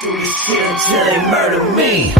Do this shit until they murder me.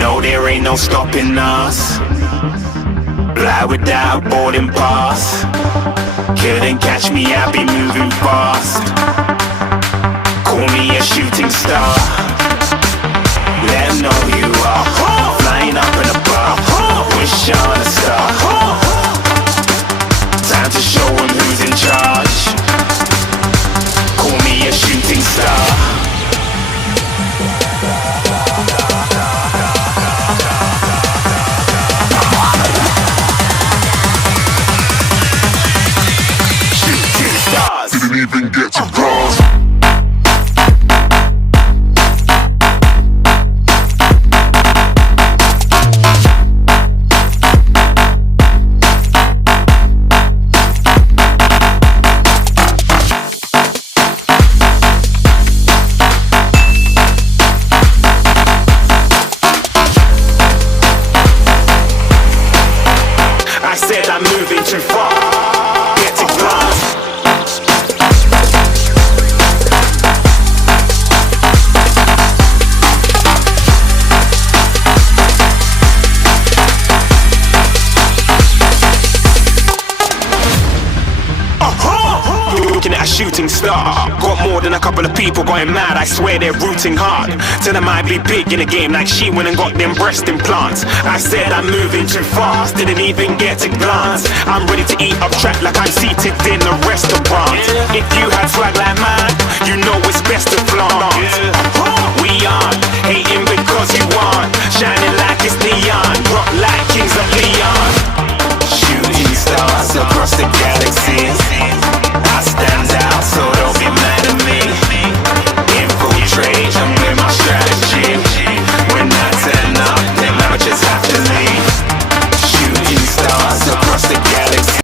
No, there ain't no stopping us. Fly without boarding pass. Couldn't catch me, I be moving fast. Call me a shooting star. Let 'em know who you are. Flying up in a bar. Wish on a star. Time to show 'em who's in charge. Call me a shooting star. Didn't even get to cross. shooting star. Got more than a couple of people going mad, I swear they're rooting hard. Tell them I'd be big in the game like she went and got them breast implants. I said I'm moving too fast, didn't even get a glance. I'm ready to eat up track like I'm seated in a restaurant. If you had swag like mine, you know it's best to flaunt. We aren't hating because you aren't shining like it's neon, rock like kings of Leon. Shooting stars across the galaxy, I stand out, so don't be mad at me. Infiltrate, I'm with my strategy. When I turn up, then I just have to leave. Shooting stars across the galaxy.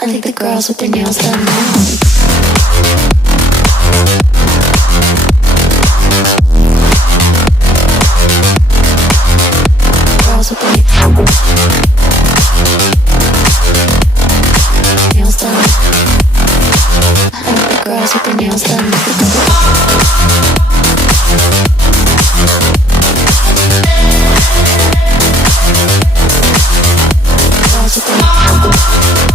I think the girls with their nails done now. Girls with their nails done. I think the girls with their nails done. Girls with their